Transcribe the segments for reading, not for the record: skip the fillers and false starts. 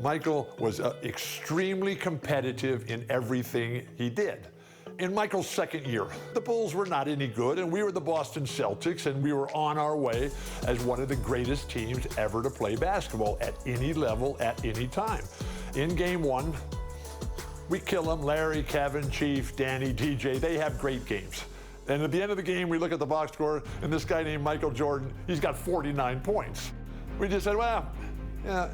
Michael was extremely competitive in everything he did. In Michael's second year, the Bulls were not any good, and we were the Boston Celtics, and we were on our way as one of the greatest teams ever to play basketball at any level, at any time. In game one, we kill them. Larry, Kevin, Chief, Danny, DJ, they have great games. And at the end of the game, we look at the box score, and this guy named Michael Jordan, he's got 49 points. We just said, well, yeah,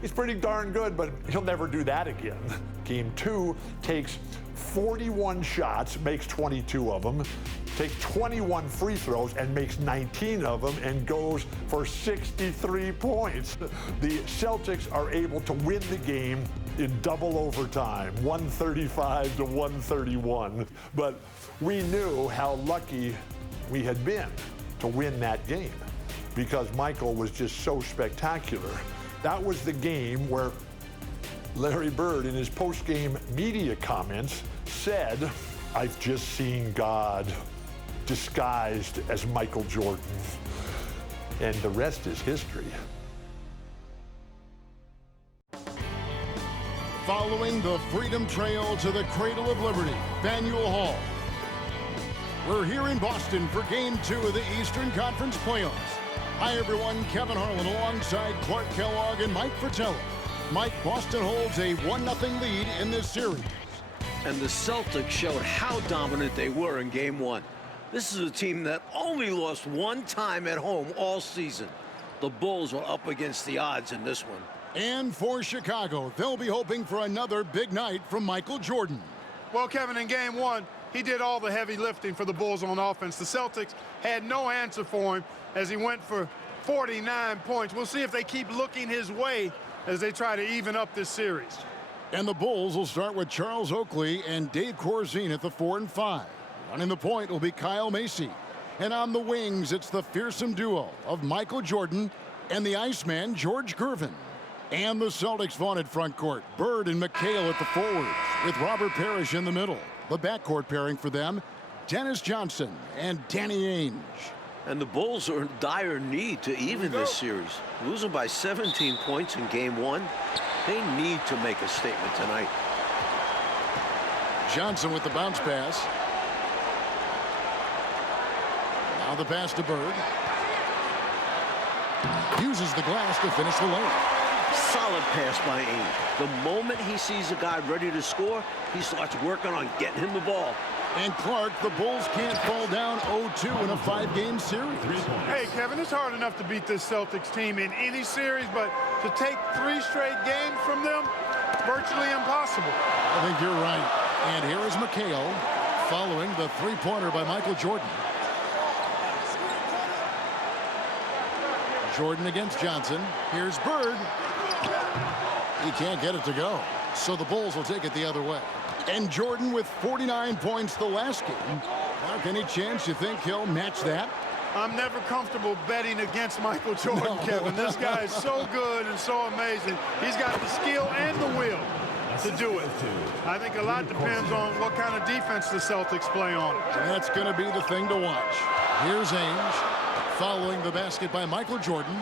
he's pretty darn good, but he'll never do that again. Game two takes 41 shots, makes 22 of them, takes 21 free throws and makes 19 of them and goes for 63 points. The Celtics are able to win the game in double overtime, 135 to 131. But we knew how lucky we had been to win that game because Michael was just so spectacular. That was the game where Larry Bird, in his post-game media comments, said, "I've just seen God disguised as Michael Jordan." And the rest is history. Following the Freedom Trail to the Cradle of Liberty, Faneuil Hall. We're here in Boston for Game 2 of the Eastern Conference Playoffs. Hi, everyone. Kevin Harlan alongside Clark Kellogg and Mike Fratello. Mike, Boston holds a 1-0 lead in this series. And the Celtics showed how dominant they were in Game 1. This is a team that only lost one time at home all season. The Bulls were up against the odds in this one. And for Chicago, they'll be hoping for another big night from Michael Jordan. Well, Kevin, in Game 1, he did all the heavy lifting for the Bulls on offense. The Celtics had no answer for him as he went for 49 points. We'll see if they keep looking his way as they try to even up this series. And the Bulls will start with Charles Oakley and Dave Corzine at the 4 and 5. Running the point will be Kyle Macy. And on the wings, it's the fearsome duo of Michael Jordan and the Iceman, George Gervin. And the Celtics' vaunted front court, Bird and McHale at the forwards, with Robert Parrish in the middle. The backcourt pairing for them, Dennis Johnson and Danny Ainge. And the Bulls are in dire need to even this series. Losing by 17 points in Game 1, they need to make a statement tonight. Johnson with the bounce pass. Now the pass to Bird. Uses the glass to finish the layup. Solid pass by Ainge. The moment he sees a guy ready to score, he starts working on getting him the ball. And Clark, the Bulls can't fall down 0-2 in a 5-game series. Hey, Kevin, it's hard enough to beat this Celtics team in any series, but to take 3 straight games from them, virtually impossible. I think you're right. And here is McHale following the three-pointer by Michael Jordan. Jordan against Johnson. Here's Bird. He can't get it to go. So the Bulls will take it the other way. And Jordan with 49 points the last game. Mark, any chance you think he'll match that? I'm never comfortable betting against Michael Jordan, Kevin. This guy is so good and so amazing. He's got the skill and the will to do it. I think a lot depends on what kind of defense the Celtics play on. And that's going to be the thing to watch. Here's Ainge following the basket by Michael Jordan.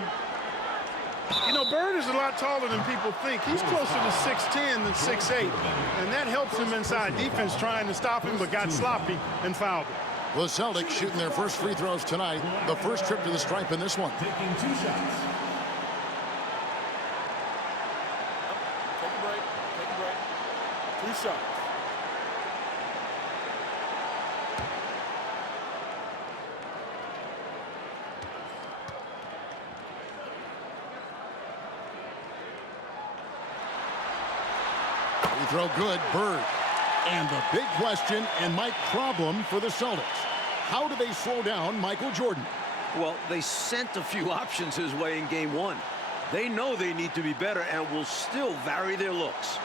You know, Bird is a lot taller than people think. He's closer to 6'10 than 6'8. And that helps him inside defense trying to stop him, but got sloppy and fouled him. The Celtics shooting their first free throws tonight. The first trip to the stripe in this one. Taking 2 shots. Take a break. Take a break. 2 shots. Throw good, Bird. And the big question and Mike problem for the Celtics. How do they slow down Michael Jordan? Well, they sent a few options his way in Game 1. They know they need to be better and will still vary their looks.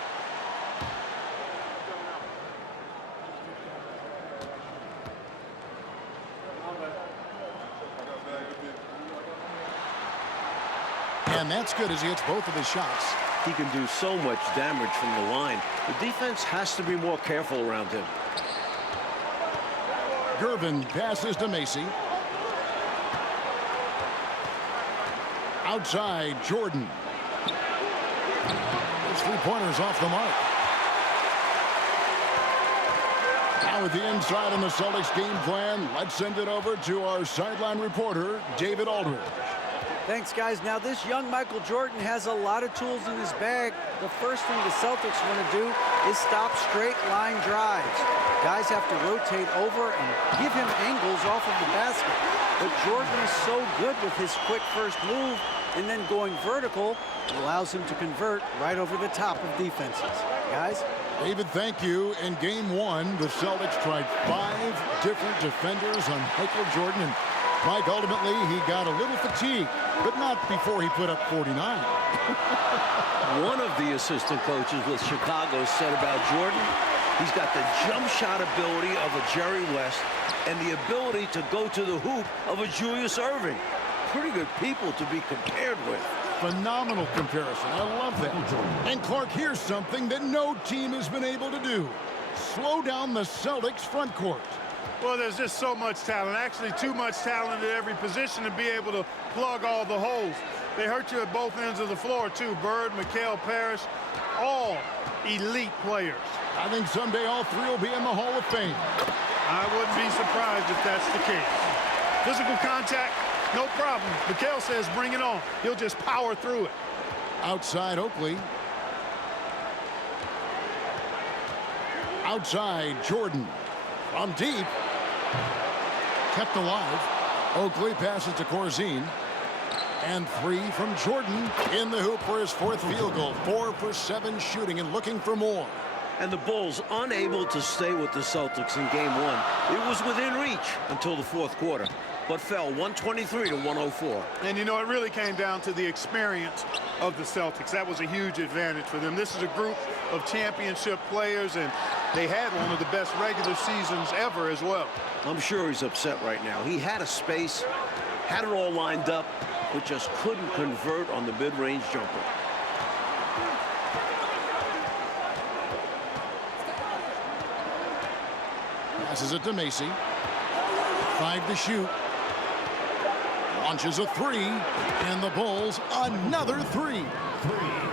And that's good as he hits both of his shots. He can do so much damage from the line. The defense has to be more careful around him. Gervin passes to Macy. Outside, Jordan. three-pointers off the mark. Now with the inside on the Celtics game plan, let's send it over to our sideline reporter, David Aldridge. Thanks, guys. Now, this young Michael Jordan has a lot of tools in his bag. The first thing the Celtics want to do is stop straight line drives. Guys have to rotate over and give him angles off of the basket. But Jordan is so good with his quick first move, and then going vertical allows him to convert right over the top of defenses. Guys? David, thank you. In game one, the Celtics tried 5 different defenders on Michael Jordan, and Mike, ultimately, he got a little fatigued, but not before he put up 49. One of the assistant coaches with Chicago said about Jordan, he's got the jump shot ability of a Jerry West and the ability to go to the hoop of a Julius Erving. Pretty good people to be compared with. Phenomenal comparison. I love that. And Clark, here's something that no team has been able to do. Slow down the Celtics front court. Well, there's just so much talent, actually too much talent at every position to be able to plug all the holes. They hurt you at both ends of the floor, too. Bird, McHale, Parrish, all elite players. I think someday all 3 will be in the Hall of Fame. I wouldn't be surprised if that's the case. Physical contact, no problem. McHale says bring it on. He'll just power through it. Outside Oakley. Outside Jordan. From deep. Kept alive. Oakley passes to Corzine. And 3 from Jordan in the hoop for his 4th field goal. 4 for 7 shooting and looking for more. And the Bulls unable to stay with the Celtics in game one. It was within reach until the 4th quarter, but fell 123 to 104. And, you know, it really came down to the experience of the Celtics. That was a huge advantage for them. This is a group of championship players, and they had one of the best regular seasons ever as well. I'm sure he's upset right now. He had a space, had it all lined up, but just couldn't convert on the mid-range jumper. Passes it to Macy. 5 to shoot. Launches a 3. And the Bulls another 3.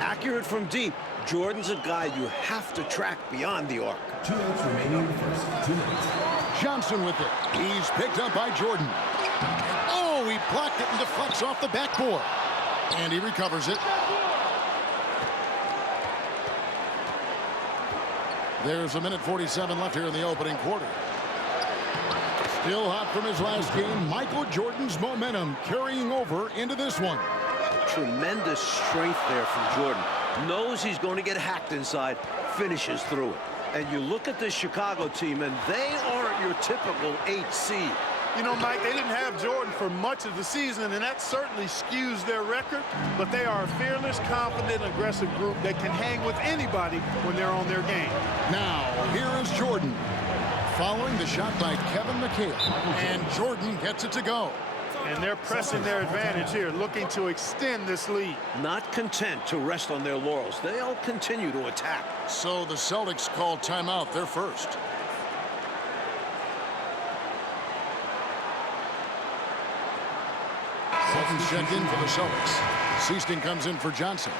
Accurate from deep. Jordan's a guy you have to track beyond the arc. 2 minutes remaining in the first. 2 minutes. Johnson with it. He's picked up by Jordan. Oh, he blocked it and deflects off the backboard. And he recovers it. There's 1:47 left here in the opening quarter. Still hot from his last game. Michael Jordan's momentum carrying over into this one. Tremendous strength there from Jordan. Knows he's going to get hacked inside, finishes through it. And you look at this Chicago team, and they aren't your typical 8 seed. You know, Mike, they didn't have Jordan for much of the season, and that certainly skews their record. But they are a fearless, confident, aggressive group that can hang with anybody when they're on their game. Now, here is Jordan. Following the shot by Kevin McHale. And Jordan gets it to go. And they're pressing their advantage here, looking to extend this lead. Not content to rest on their laurels. They'll continue to attack. So the Celtics call timeout. They're first. Seconds checked in for the Celtics. Seaston comes in for Johnson.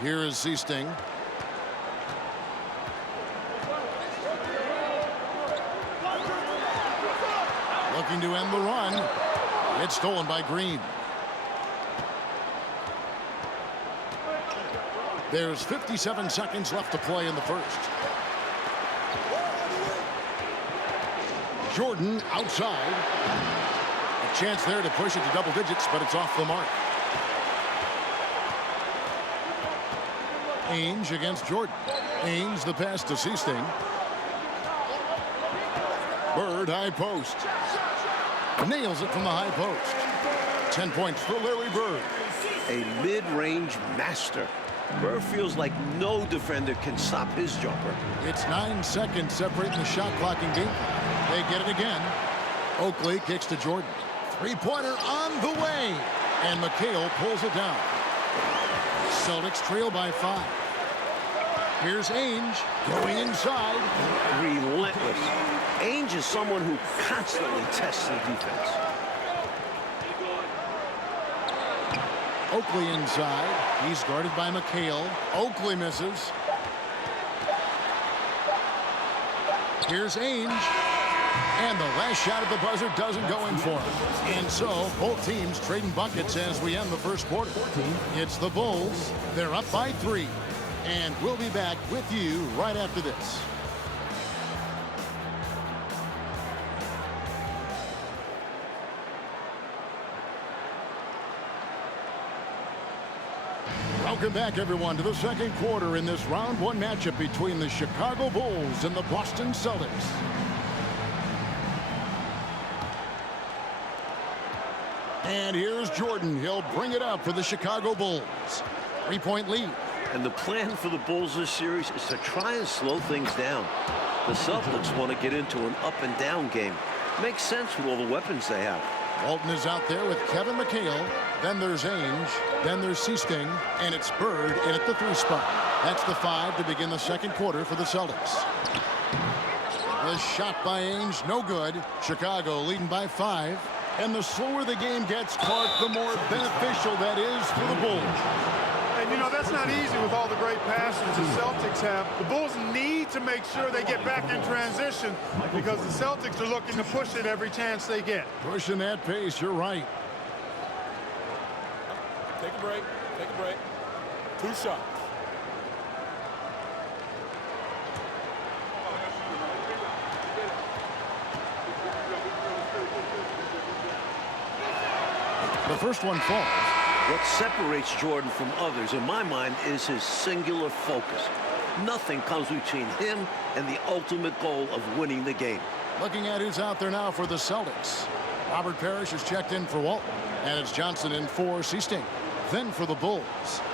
Here is Seaston. Looking to end the run. It's stolen by Green. There's 57 seconds left to play in the first. Jordan outside. A chance there to push it to double digits, but it's off the mark. Ainge against Jordan. Ainge the pass to Seaston. Bird high post. Nails it from the high post. 10 points for Larry Bird. A mid-range master. Bird feels like no defender can stop his jumper. It's 9 seconds separating the shot clock and game. They get it again. Oakley kicks to Jordan. Three-pointer on the way. And McHale pulls it down. Celtics trail by 5. Here's Ainge going inside. Relentless. Ainge is someone who constantly tests the defense. Oakley inside. He's guarded by McHale. Oakley misses. Here's Ainge. And the last shot at the buzzer doesn't go in for him. And so both teams trading buckets as we end the first quarter. It's the Bulls. They're up by 3. And we'll be back with you right after this. Welcome back, everyone, to the second quarter in this round 1 matchup between the Chicago Bulls and the Boston Celtics. And here's Jordan. He'll bring it up for the Chicago Bulls. 3-point lead. And the plan for the Bulls this series is to try and slow things down. The Celtics want to get into an up-and-down game. Makes sense with all the weapons they have. Walton is out there with Kevin McHale. Then there's Ainge. Then there's Seasting. And it's Bird in at the 3 spot. That's the 5 to begin the second quarter for the Celtics. The shot by Ainge, no good. Chicago leading by 5. And the slower the game gets, Clark, the more beneficial that is for the Bulls. And, you know, that's not easy with all the great passes the Celtics have. The Bulls need to make sure they get back in transition because the Celtics are looking to push it every chance they get. Pushing that pace, you're right. Take a break. Take a break. 2 shots. The first one falls. What separates Jordan from others, in my mind, is his singular focus. Nothing comes between him and the ultimate goal of winning the game. Looking at who's out there now for the Celtics. Robert Parrish is checked in for Walton. And it's Johnson in for Seasting. Then for the Bulls,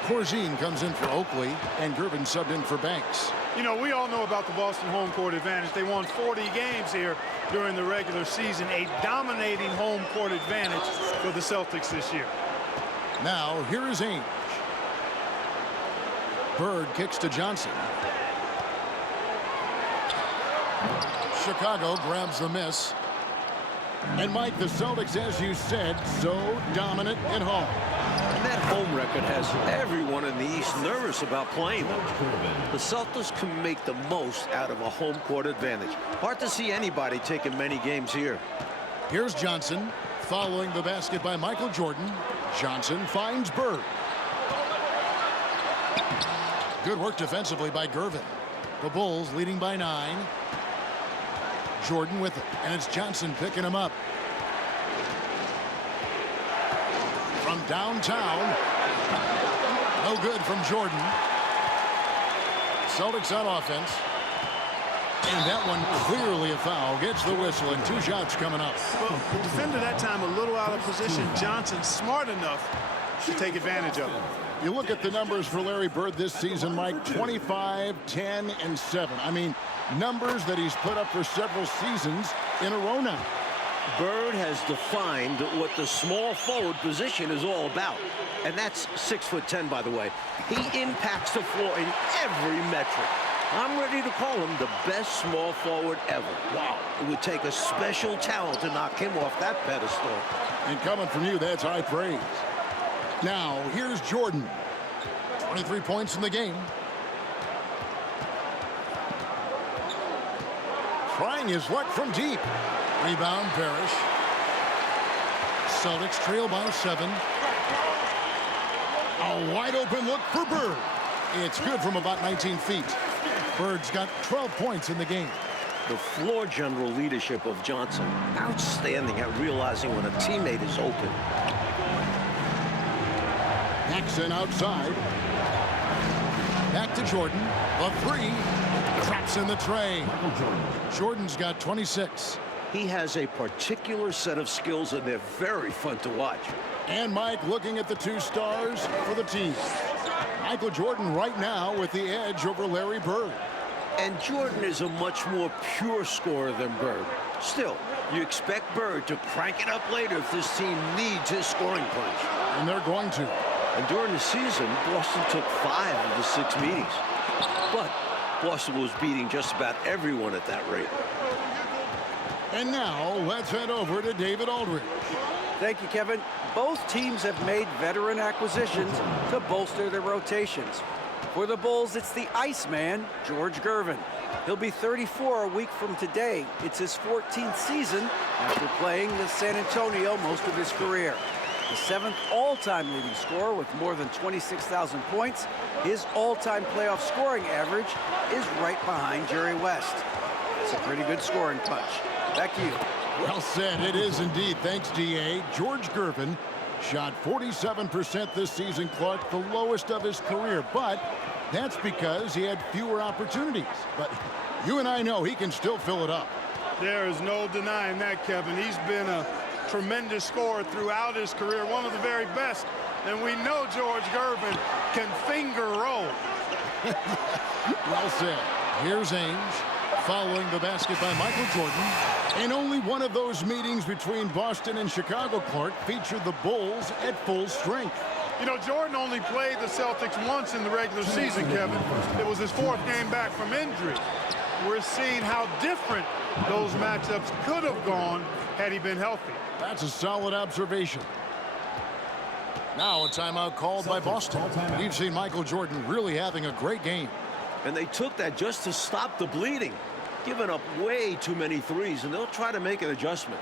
Corzine comes in for Oakley. And Gervin subbed in for Banks. You know, we all know about the Boston home court advantage. They won 40 games here during the regular season. A dominating home court advantage for the Celtics this year. Now, here is Ainge. Bird kicks to Johnson. Chicago grabs the miss. And Mike, the Celtics, as you said, so dominant at home. And that home record has everyone in the East nervous about playing them. The Celtics can make the most out of a home court advantage. Hard to see anybody taking many games here. Here's Johnson. Following the basket by Michael Jordan. Johnson finds Bird. Good work defensively by Gervin. The Bulls leading by 9. Jordan with it, and it's Johnson picking him up. From downtown. No good from Jordan. Celtics on offense. And that one clearly a foul. Gets the whistle, and 2 shots coming up. Well, the defender that time a little out of position. Johnson smart enough to take advantage of it. You look at the numbers for Larry Bird this season, Mike, 25, 10, and 7. I mean, numbers that he's put up for several seasons in a row now. Bird has defined what the small forward position is all about. And that's 6'10", by the way. He impacts the floor in every metric. I'm ready to call him the best small forward ever. Wow. It would take a special talent to knock him off that pedestal. And coming from you, that's high praise. Now, here's Jordan. 23 points in the game. Trying his luck from deep. Rebound, Parrish. Celtics trail by 7. A wide open look for Bird. It's good from about 19 feet. Bird's got 12 points in the game. The floor general leadership of Johnson, outstanding at realizing when a teammate is open. Jackson outside. Back to Jordan. A 3. Traps in the tray. Jordan's got 26. He has a particular set of skills, and they're very fun to watch. And Mike looking at the 2 stars for the team. Michael Jordan right now with the edge over Larry Bird. And Jordan is a much more pure scorer than Bird. Still, you expect Bird to crank it up later if this team needs his scoring punch. And they're going to. And during the season, Boston took 5 of the 6 meetings. But Boston was beating just about everyone at that rate. And now let's head over to David Aldridge. Thank you, Kevin. Both teams have made veteran acquisitions to bolster their rotations. For the Bulls, it's the Iceman, George Gervin. He'll be 34 a week from today. It's his 14th season after playing with San Antonio most of his career. The 7th all-time leading scorer with more than 26,000 points. His all-time playoff scoring average is right behind Jerry West. It's a pretty good scoring punch. Back to you. Well said. It is indeed. Thanks, D.A. George Gervin shot 47% this season, Clark, the lowest of his career. But that's because he had fewer opportunities. But you and I know he can still fill it up. There is no denying that, Kevin. He's been a tremendous scorer throughout his career, one of the very best. And we know George Gervin can finger roll. Well said. Here's Ainge following the basket by Michael Jordan. And only one of those meetings between Boston and Chicago, Clark, featured the Bulls at full strength. You know, Jordan only played the Celtics once in the regular season, Kevin. It was his 4th game back from injury. We're seeing how different those matchups could have gone had he been healthy. That's a solid observation. Now a timeout called by Boston. We've seen Michael Jordan really having a great game. And they took that just to stop the bleeding. Giving up way too many threes, and they'll try to make an adjustment.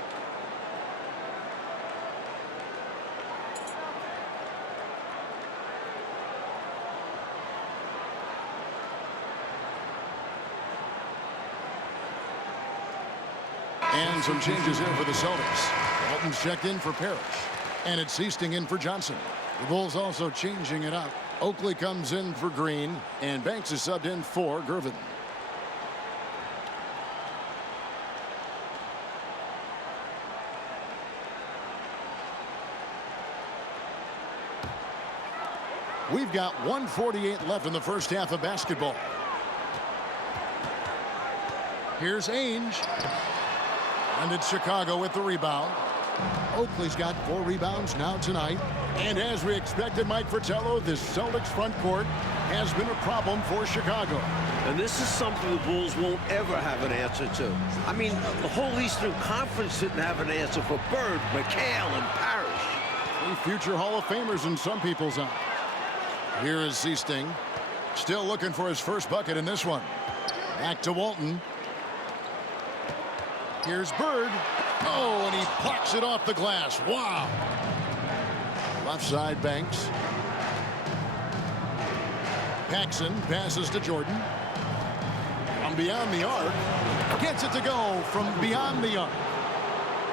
And some changes here for the Celtics. Walton's checked in for Parrish. And it's Seasting in for Johnson. The Bulls also changing it up. Oakley comes in for Green. And Banks is subbed in for Gervin. We've got 1:48 left in the first half of basketball. Here's Ainge. And it's Chicago with the rebound. Oakley's got 4 rebounds now tonight. And as we expected, Mike Fratello, this Celtics front court has been a problem for Chicago. And this is something the Bulls won't ever have an answer to. I mean, the whole Eastern Conference didn't have an answer for Bird, McHale, and Parrish. 3 future Hall of Famers in some people's eyes. Here is Seasting. Still looking for his first bucket in this one. Back to Walton. Here's Bird. Oh, and he plucks it off the glass. Wow. Left side, Banks. Paxson passes to Jordan. From beyond the arc. Gets it to go from beyond the arc.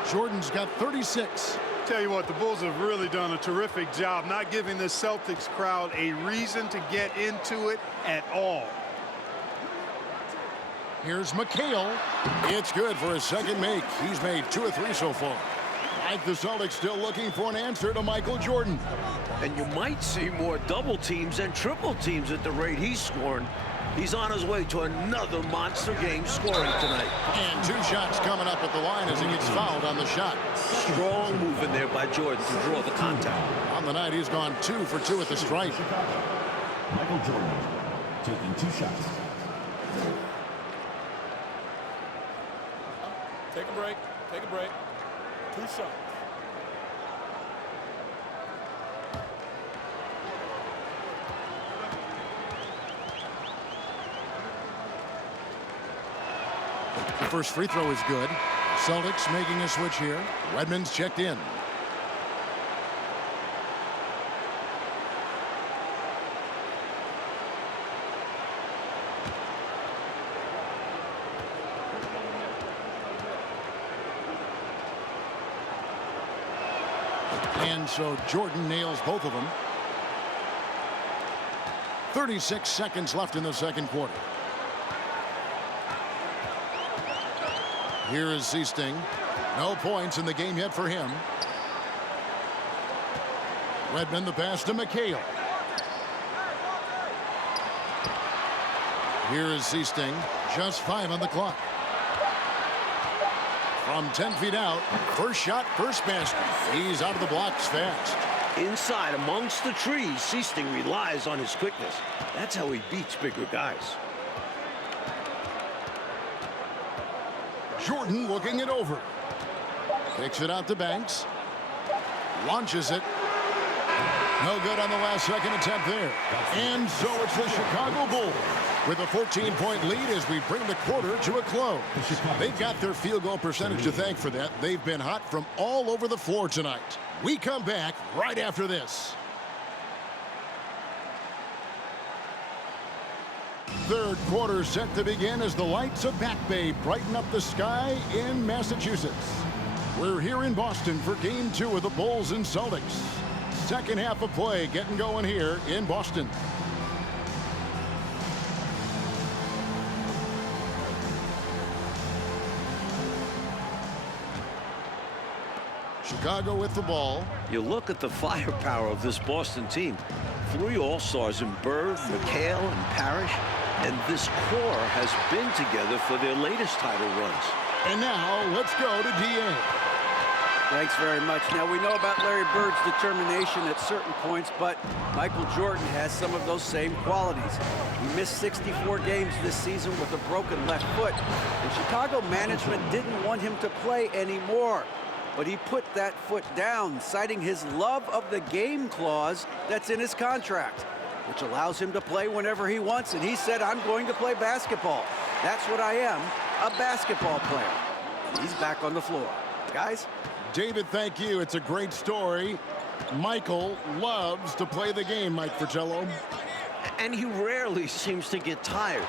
Jordan's got 36. Tell you what, the Bulls have really done a terrific job not giving this Celtics crowd a reason to get into it at all. Here's McHale. It's good for his second make. He's made 2 or 3 so far. Like the Celtics still looking for an answer to Michael Jordan. And you might see more double teams and triple teams at the rate he's scoring. He's on his way to another monster game scoring tonight. And 2 shots coming up at the line as he gets fouled on the shot. Strong move in there by Jordan to draw the contact. On the night, he's gone 2 for 2 at the stripe. Michael Jordan taking 2 shots. Take a break. Take a break. 2 shots. The first free throw is good. Celtics making a switch here. Redmond's checked in. And so Jordan nails both of them. 36 seconds left in the second quarter. Here is Seasting. No points in the game yet for him. Redmond the pass to McHale. Here is Seasting. Just 5 on the clock. From 10 feet out. First shot, first basket. He's out of the blocks fast. Inside, amongst the trees, Seasting relies on his quickness. That's how he beats bigger guys. Jordan looking it over. Kicks it out to Banks. Launches it. No good on the last second attempt there. And so it's the Chicago Bulls with a 14-point lead as we bring the quarter to a close. They've got their field goal percentage to thank for that. They've been hot from all over the floor tonight. We come back right after this. Third quarter set to begin as the lights of Back Bay brighten up the sky in Massachusetts. We're here in Boston for Game 2 of the Bulls and Celtics. Second half of play getting going here in Boston. Chicago with the ball. You look at the firepower of this Boston team. 3 All-Stars in Bird, McHale, and Parrish. And this core has been together for their latest title runs. And now let's go to DA. Thanks very much. Now, we know about Larry Bird's determination at certain points, but Michael Jordan has some of those same qualities. He missed 64 games this season with a broken left foot, and Chicago management didn't want him to play anymore. But he put that foot down, citing his love of the game clause that's in his contract, which allows him to play whenever he wants, and he said, I'm going to play basketball. That's what I am, a basketball player. And he's back on the floor. Guys? David, thank you. It's a great story. Michael loves to play the game, Mike Fratello. And he rarely seems to get tired.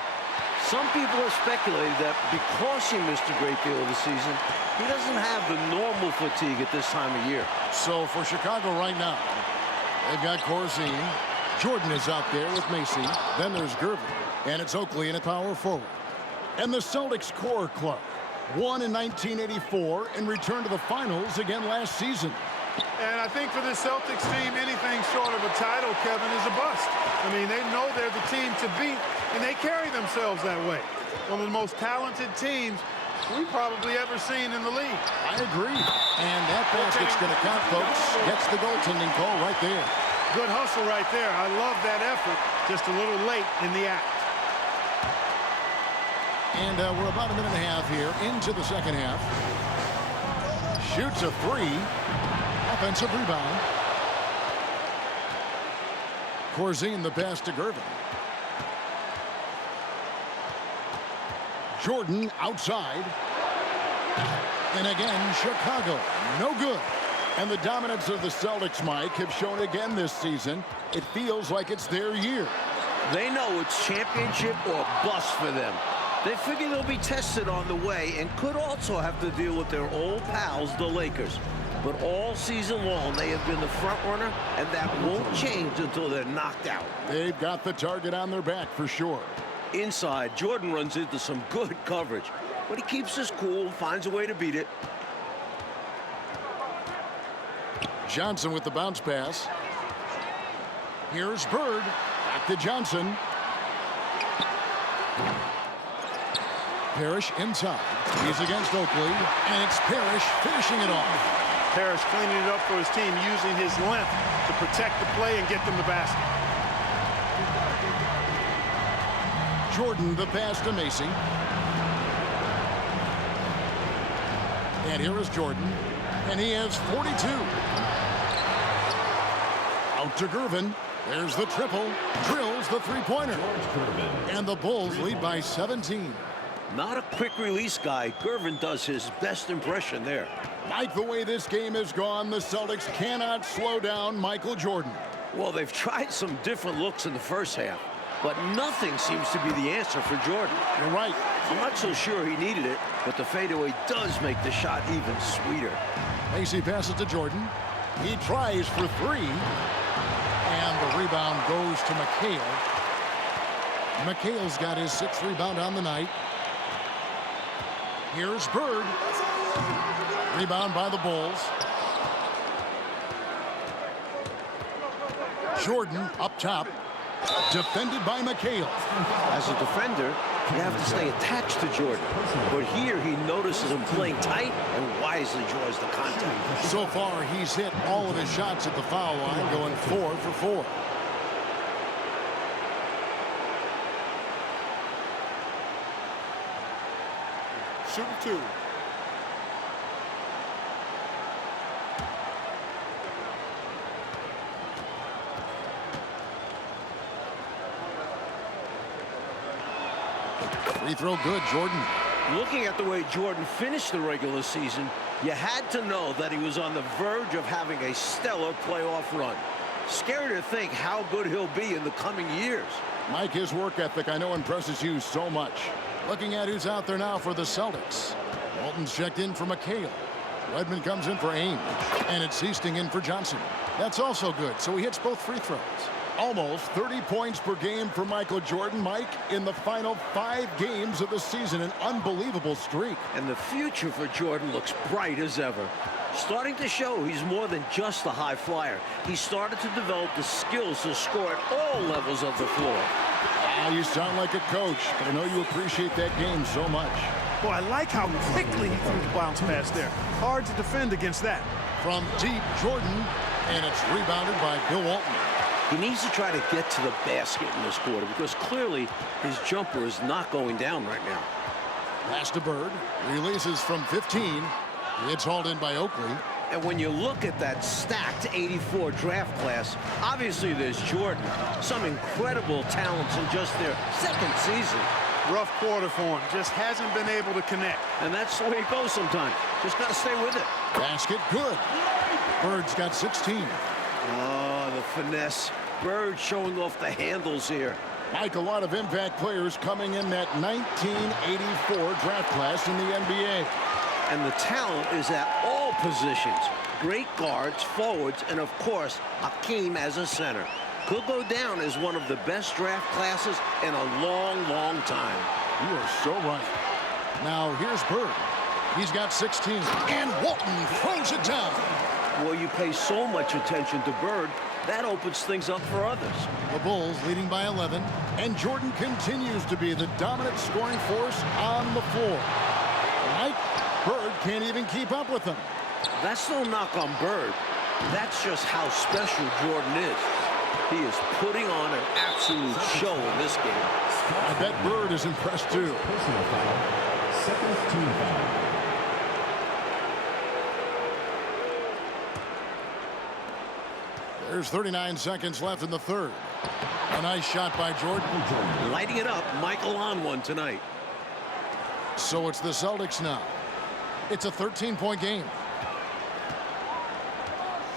Some people have speculated that because he missed a great deal of the season, he doesn't have the normal fatigue at this time of year. So for Chicago right now, they've got Corzine. Jordan is out there with Macy. Then there's Gervin. And it's Oakley in a power forward. And the Celtics core club won in 1984 and returned to the finals again last season. And I think for this Celtics team, anything short of a title, Kevin, is a bust. I mean, they know they're the team to beat, and they carry themselves that way. One of the most talented teams we've probably ever seen in the league. I agree. And that basket's going to count, folks. Gets the goaltending call right there. Good hustle right there. I love that effort. Just a little late in the act. And we're about a minute and a half here into the second half. Shoots a 3. Offensive rebound. Corzine the pass to Gervin. Jordan outside. And again, Chicago. No good. And the dominance of the Celtics, Mike, have shown again this season. It feels like it's their year. They know it's championship or bust for them. They figure they'll be tested on the way and could also have to deal with their old pals, the Lakers. But all season long, they have been the front runner, and that won't change until they're knocked out. They've got the target on their back for sure. Inside, Jordan runs into some good coverage, but he keeps his cool, finds a way to beat it. Johnson with the bounce pass. Here's Bird. Back to Johnson. Parrish inside. He's against Oakley, and it's Parrish finishing it off. Parrish cleaning it up for his team, using his length to protect the play and get them the basket. Jordan the pass to Macy. And here is Jordan, and he has 42. Out to Gervin. There's the triple. Drills the three-pointer. And the Bulls lead by 17. Not a quick release guy. Gervin does his best impression there. Like the way this game has gone, the Celtics cannot slow down Michael Jordan. Well, they've tried some different looks in the first half, but nothing seems to be the answer for Jordan. You're right. I'm not so sure he needed it, but the fadeaway does make the shot even sweeter. Macy passes to Jordan. He tries for 3. And the rebound goes to McHale. McHale's got his 6th rebound on the night. Here's Bird. Rebound by the Bulls. Jordan up top. Defended by McHale. As a defender, You have to stay attached to Jordan. But here he notices him playing tight and wisely draws the contact. So far, he's hit all of his shots at the foul line, going 4 for 4. Shooting 2. Free throw good, Jordan. Looking at the way Jordan finished the regular season, you had to know that he was on the verge of having a stellar playoff run. Scary to think how good he'll be in the coming years. Mike, his work ethic I know impresses you so much. Looking at who's out there now for the Celtics. Walton's checked in for McHale. Redmond comes in for Ainge. And it's Easting in for Johnson. That's also good, so he hits both free throws. Almost 30 points per game for Michael Jordan, Mike, in the final 5 games of the season. An unbelievable streak. And the future for Jordan looks bright as ever. Starting to show he's more than just a high flyer. He started to develop the skills to score at all levels of the floor. Ah, you sound like a coach, but I know you appreciate that game so much. Boy, I like how quickly he threw the bounce pass there. Hard to defend against that. From deep, Jordan, and it's rebounded by Bill Walton. He needs to try to get to the basket in this quarter because clearly his jumper is not going down right now. Pass to Bird, releases from 15. It's hauled in by Oakley. And when you look at that stacked 84 draft class, obviously there's Jordan. Some incredible talents in just their second season. Rough quarter for him. Just hasn't been able to connect. And that's the way it goes sometimes. Just got to stay with it. Basket good. Bird's got 16. Oh, the finesse. Bird showing off the handles here. Like a lot of impact players coming in that 1984 draft class in the NBA. And the talent is at all positions. Great guards, forwards, and of course, Hakeem as a center. Could go down as one of the best draft classes in a long, long time. You are so right. Now here's Bird. He's got 16. And Walton throws it down. Well, you pay so much attention to Bird, that opens things up for others. The Bulls leading by 11. And Jordan continues to be the dominant scoring force on the floor. Right? Bird can't even keep up with him. That's no knock on Bird. That's just how special Jordan is. He is putting on an absolute show in this game. I bet Bird is impressed too. Personal foul. Second team foul. There's 39 seconds left in the third. A nice shot by Jordan. Lighting it up, Michael on one tonight. So it's the Celtics now. It's a 13-point game.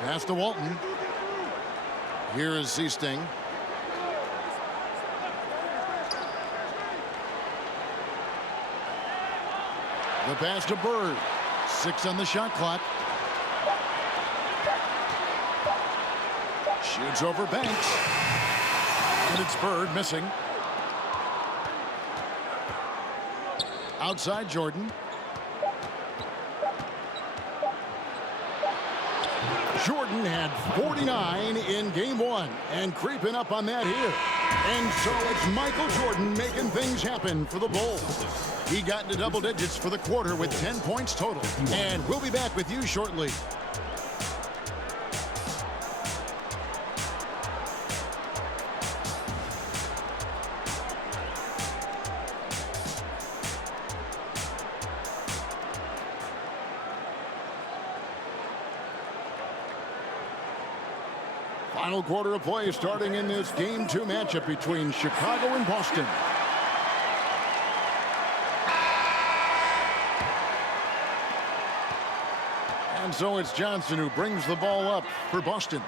Pass to Walton. Here is Easting. The pass to Bird. 6 on the shot clock. Shoots over Banks. And it's Bird missing. Outside Jordan. Jordan had 49 in game 1 and creeping up on that here. And so it's Michael Jordan making things happen for the Bulls. He got into double digits for the quarter with 10 points total. And we'll be back with you shortly. Final quarter of play starting in this Game 2 matchup between Chicago and Boston. And so it's Johnson who brings the ball up for Boston.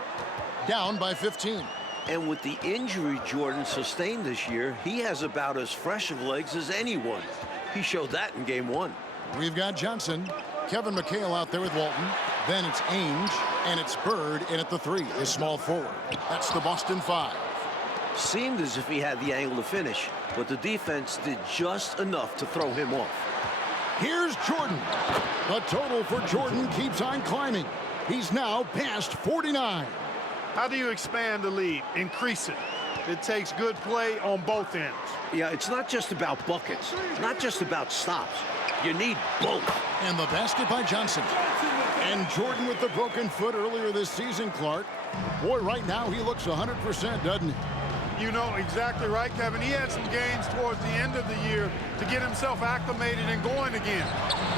Down by 15. And with the injury Jordan sustained this year, he has about as fresh of legs as anyone. He showed that in game 1. We've got Johnson. Kevin McHale out there with Walton. Then it's Ainge, and it's Bird in at the 3, his small forward. That's the Boston 5. Seemed as if he had the angle to finish, but the defense did just enough to throw him off. Here's Jordan. The total for Jordan keeps on climbing. He's now past 49. How do you expand the lead? Increase it. It takes good play on both ends. Yeah, it's not just about buckets, not just about stops. You need both. And the basket by Johnson. And Jordan with the broken foot earlier this season, Clark. Boy, right now he looks 100%, doesn't he? You know exactly right, Kevin. He had some gains towards the end of the year to get himself acclimated and going again.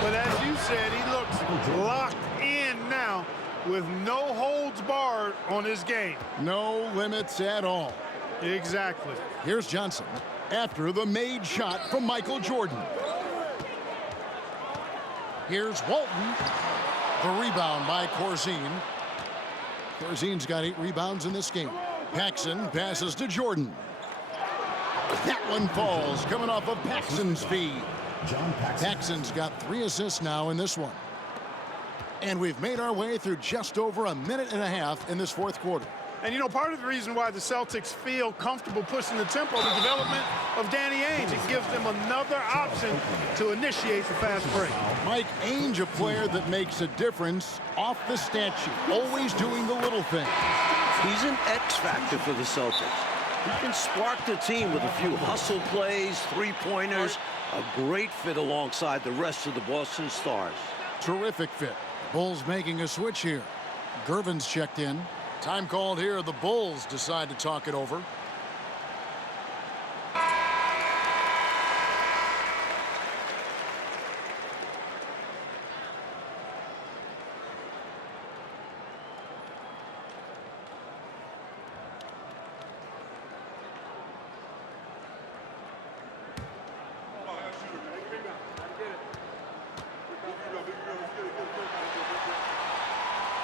But as you said, he looks locked in now with no holds barred on his game. No limits at all. Exactly. Here's Johnson after the made shot from Michael Jordan. Here's Walton. The rebound by Corzine. Corzine's got 8 rebounds in this game. Paxson passes to Jordan. That one falls, coming off of Paxson's feed. Paxson's got 3 assists now in this one. And we've made our way through just over a minute and a half in this fourth quarter. And, you know, part of the reason why the Celtics feel comfortable pushing the tempo, the development of Danny Ainge. It gives them another option to initiate the fast break. Mike Ainge, a player that makes a difference off the stat sheet, always doing the little things. He's an X factor for the Celtics. He can spark the team with a few hustle plays, 3-pointers, a great fit alongside the rest of the Boston Stars. Terrific fit. Bulls making a switch here. Gervin's checked in. Time called here. The Bulls decide to talk it over.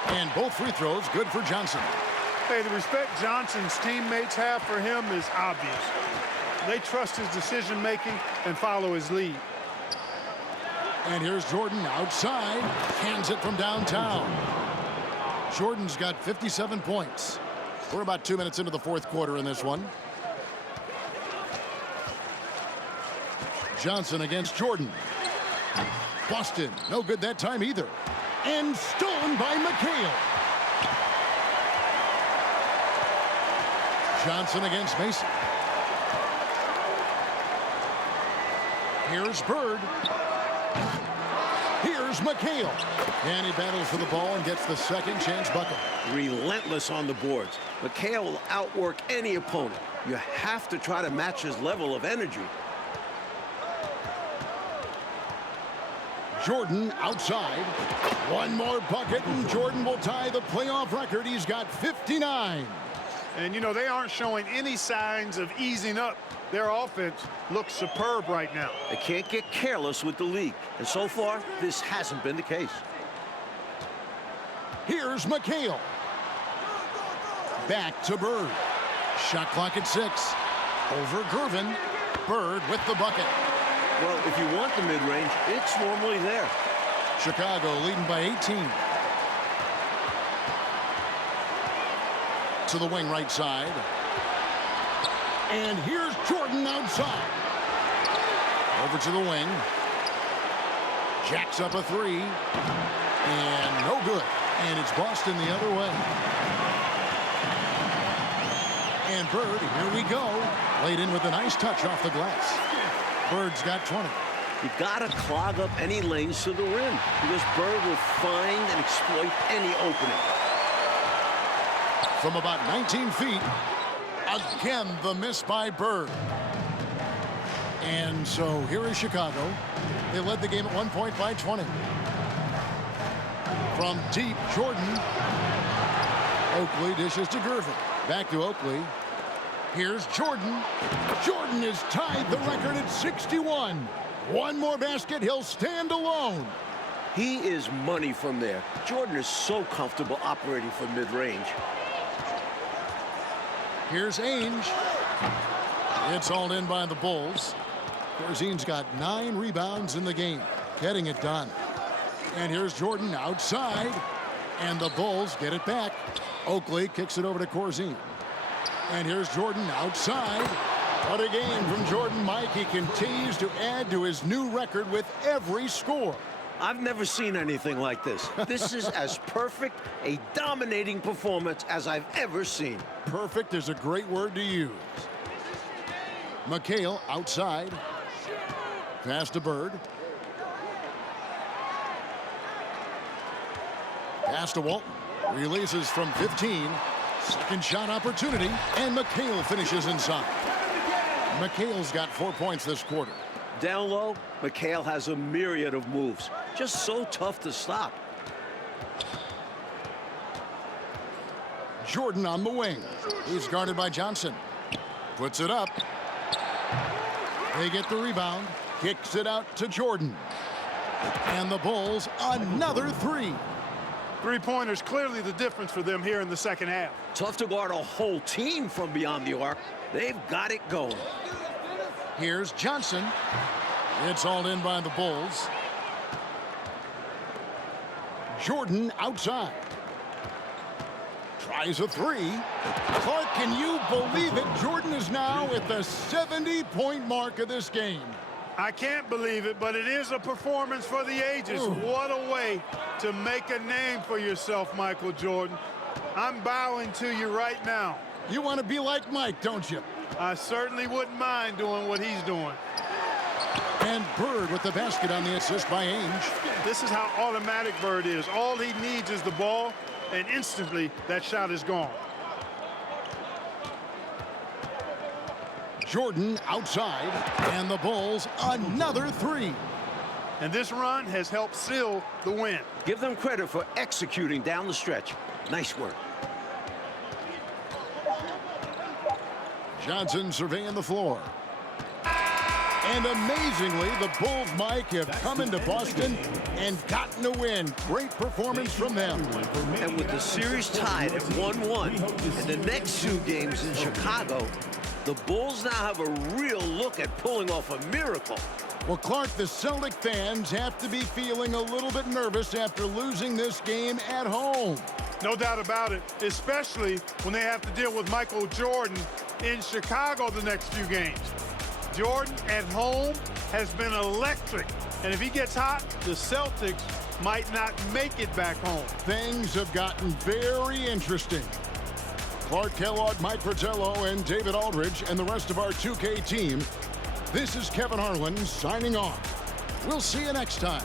And both free throws good for Johnson. Hey, the respect Johnson's teammates have for him is obvious. They trust his decision-making and follow his lead. And here's Jordan outside. Hands it from downtown. Jordan's got 57 points. We're about 2 minutes into the fourth quarter in this one. Johnson against Jordan. Boston, no good that time either. And stolen by McHale. Johnson against Mason. Here's Bird. Here's McHale. And he battles for the ball and gets the second chance bucket. Relentless on the boards. McHale will outwork any opponent. You have to try to match his level of energy. Jordan outside. One more bucket and Jordan will tie the playoff record. He's got 59. And, you know, they aren't showing any signs of easing up. Their offense looks superb right now. They can't get careless with the league. And so far, this hasn't been the case. Here's McHale. Back to Bird. Shot clock at 6. Over Gervin. Bird with the bucket. Well, if you want the mid-range, it's normally there. Chicago leading by 18. To the wing right side. And here's Jordan outside. Over to the wing. Jacks up a 3. And no good. And it's Boston the other way. And Bird, here we go. Laid in with a nice touch off the glass. Bird's got 20. You gotta clog up any lanes to the rim because Bird will find and exploit any opening. From about 19 feet, again the miss by Bird. And so here is Chicago. They led the game at 1 point by 20. From deep, Jordan. Oakley dishes to Gervin. Back to Oakley. Here's Jordan. Jordan has tied the record at 61. One more basket, he'll stand alone. He is money from there. Jordan is so comfortable operating from mid-range. Here's Ainge. It's hauled in by the Bulls. Corzine's got 9 rebounds in the game, getting it done. And here's Jordan outside. And the Bulls get it back. Oakley kicks it over to Corzine. And here's Jordan outside. What a game from Jordan, Mike. He continues to add to his new record with every score. I've never seen anything like this. This is as perfect a dominating performance as I've ever seen. Perfect is a great word to use. McHale outside. Pass to Bird. Pass to Walton. Releases from 15. Second shot opportunity. And McHale finishes inside. McHale's got 4 points this quarter. Down low, McHale has a myriad of moves. Just so tough to stop. Jordan on the wing. He's guarded by Johnson. Puts it up. They get the rebound. Kicks it out to Jordan. And the Bulls another three. Three-pointers clearly the difference for them here in the second half. Tough to guard a whole team from beyond the arc. They've got it going. Here's Johnson. It's all in by the Bulls. Jordan outside. Tries a three. Clark, can you believe it? Jordan is now at the 70-point mark of this game. I can't believe it, but it is a performance for the ages. Ooh. What a way to make a name for yourself, Michael Jordan. I'm bowing to you right now. You want to be like Mike, don't you? I certainly wouldn't mind doing what he's doing. And Bird with the basket on the assist by Ainge. This is how automatic Bird is. All he needs is the ball, and instantly that shot is gone. Jordan outside, and the Bulls another three. And this run has helped seal the win. Give them credit for executing down the stretch. Nice work. Johnson surveying the floor. And amazingly, the Bulls, Mike, have come into Boston and gotten a win. Great performance from them. And with the series tied at 1-1 and the next 2 games in Chicago, the Bulls now have a real look at pulling off a miracle. Well, Clark, the Celtic fans have to be feeling a little bit nervous after losing this game at home. No doubt about it, especially when they have to deal with Michael Jordan in Chicago the next few games. Jordan at home has been electric, and if he gets hot, the Celtics might not make it back home. Things have gotten very interesting. Clark Kellogg, Mike Fratello, and David Aldridge, and the rest of our 2K team. This is Kevin Harlan signing off. We'll see you next time.